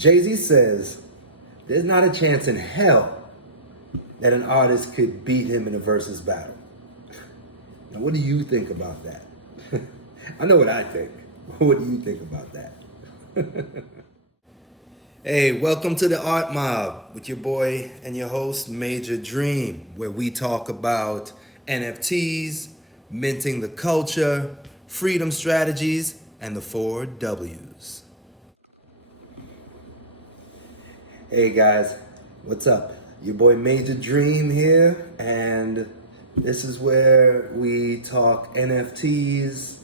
Jay-Z says there's not a chance in hell that an artist could beat him in a versus battle. Now, what do you think about that? I know what I think. What do you think about that? Hey, welcome to the Art Mob with your boy and your host, Major Dream, where we talk about NFTs, minting the culture, freedom strategies, and the 4 W's. Hey guys, what's up? Your boy Major Dream here, and this is where we talk NFTs,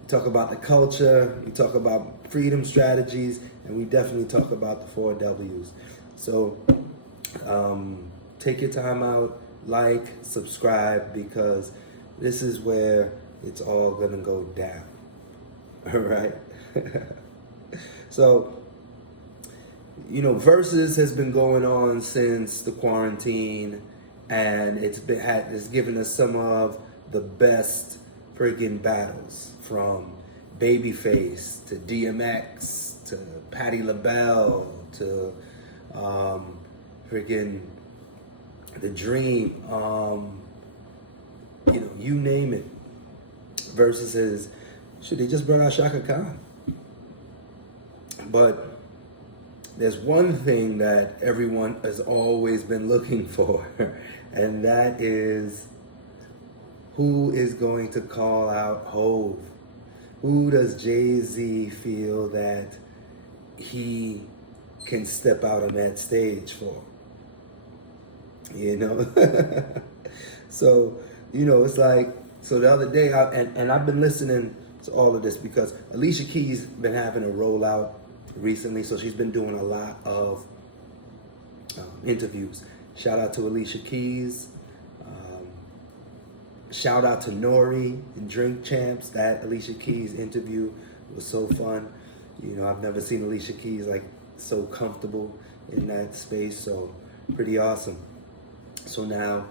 we talk about the culture, we talk about freedom strategies, and we definitely talk about the 4 W's. So take your time out, like, subscribe, because this is where it's all gonna go down. All right? So, you know, Versus has been going on since the quarantine, and it's given us some of the best freaking battles, from Babyface to DMX to Patti LaBelle to freaking The Dream, you know, you name it. Versus is, should they just brought out Shaka Khan? But there's one thing that everyone has always been looking for, and that is who is going to call out Hov? Who does Jay-Z feel that he can step out on that stage for? You know? So, you know, it's like, so the other day, and I've been listening to all of this because Alicia Keys been having a rollout recently, so she's been doing a lot of interviews. Shout out to Alicia Keys. Shout out to Nori and Drink Champs. That Alicia Keys interview was so fun. You know, I've never seen Alicia Keys like so comfortable in that space, so pretty awesome. So now,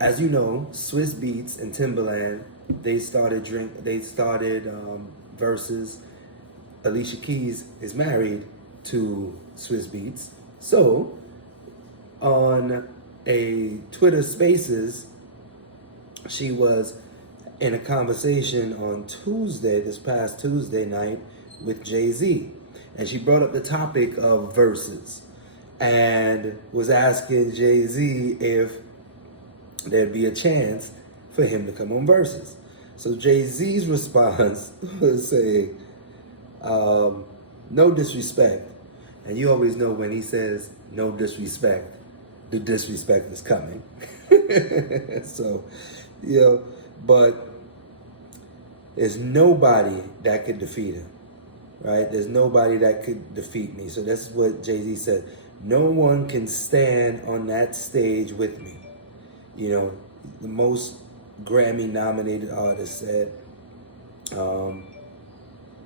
as you know, Swiss Beats and Timbaland, they started Versus. Alicia Keys is married to Swiss Beats. So, on a Twitter Spaces, she was in a conversation on Tuesday, this past Tuesday night, with Jay-Z. And she brought up the topic of Versus and was asking Jay-Z if there'd be a chance for him to come on Versus. So Jay-Z's response was saying, no disrespect. And you always know when he says no disrespect, the disrespect is coming. So, you know, but there's nobody that could defeat him, right? There's nobody that could defeat me. So that's what Jay-Z said. No one can stand on that stage with me. You know, the most Grammy-nominated artist said,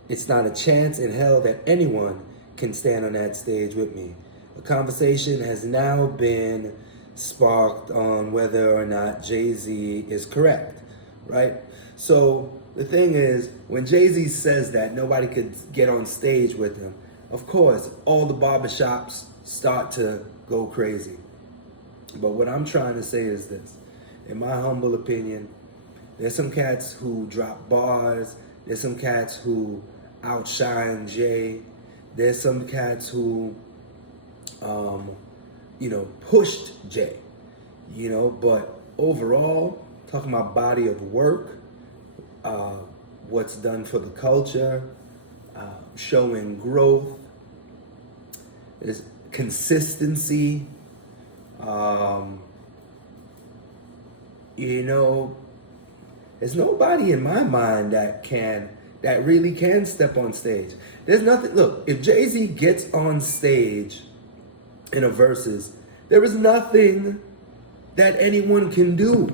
it's not a chance in hell that anyone can stand on that stage with me. A conversation has now been sparked on whether or not Jay-Z is correct, right? So the thing is, when Jay-Z says that nobody could get on stage with him, of course, all the barbershops start to go crazy. But what I'm trying to say is this. In my humble opinion, there's some cats who drop bars. There's some cats who outshine Jay. There's some cats who, you know, pushed Jay, you know, but overall, talking about body of work, what's done for the culture, showing growth, there's consistency, you know, there's nobody in my mind that really can step on stage. There's nothing, look, if Jay-Z gets on stage in a Versus, there is nothing that anyone can do.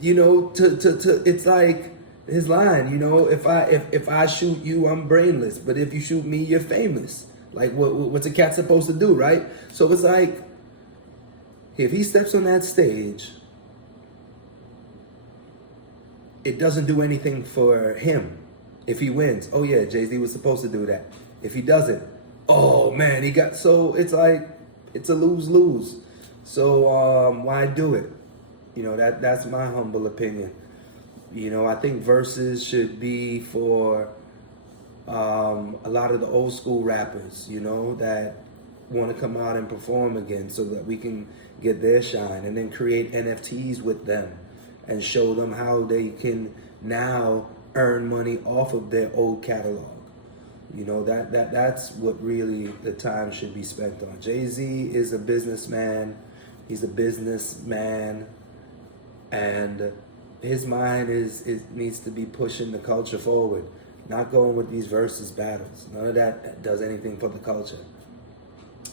You know, it's like his line, you know, if I shoot you, I'm brainless, but if you shoot me, you're famous. Like what's a cat supposed to do, right? So it's like, if he steps on that stage, it doesn't do anything for him. If he wins, oh yeah, Jay-Z was supposed to do that. If he doesn't, Oh man, so it's like it's a lose-lose. So why do it? You know, that's my humble opinion. You know, I think verses should be for a lot of the old school rappers, you know, that want to come out and perform again so that we can get their shine, and then create NFTs with them and show them how they can now earn money off of their old catalog. You know, that's what really the time should be spent on. Jay-Z is a businessman. He's a businessman, and his mind is needs to be pushing the culture forward, not going with these versus battles. None of that does anything for the culture.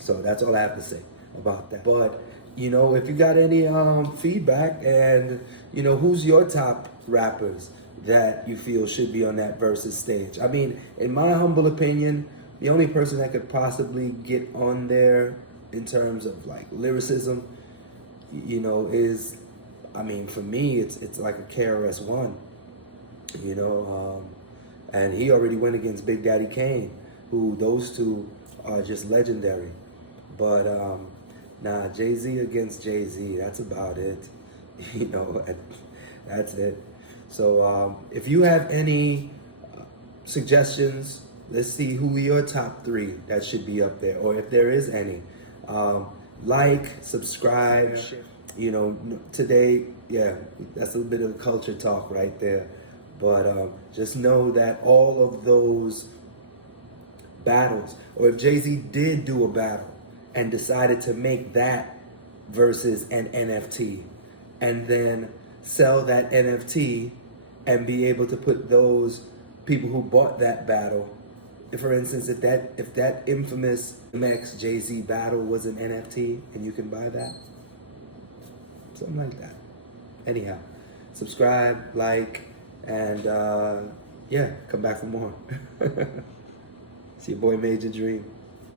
So that's all I have to say about that. But you know, if you got any feedback, and you know, who's your top rappers that you feel should be on that versus stage? I mean, in my humble opinion, the only person that could possibly get on there in terms of like lyricism, you know, is, I mean, for me, it's like a KRS-One, you know, and he already went against Big Daddy Kane, who those two are just legendary. But nah, Jay-Z against Jay-Z, that's about it. You know, that's it. So if you have any suggestions, let's see who your top three that should be up there, or if there is any. Like, subscribe. You know, today, yeah, that's a bit of culture talk right there. But just know that all of those battles, or if Jay-Z did do a battle and decided to make that versus an NFT, and then sell that NFT and be able to put those people who bought that battle, if, for instance, if that infamous MX Jay-Z battle was an NFT and you can buy that, something like that. Anyhow, subscribe, like, and yeah, come back for more. It's your boy Major Dream.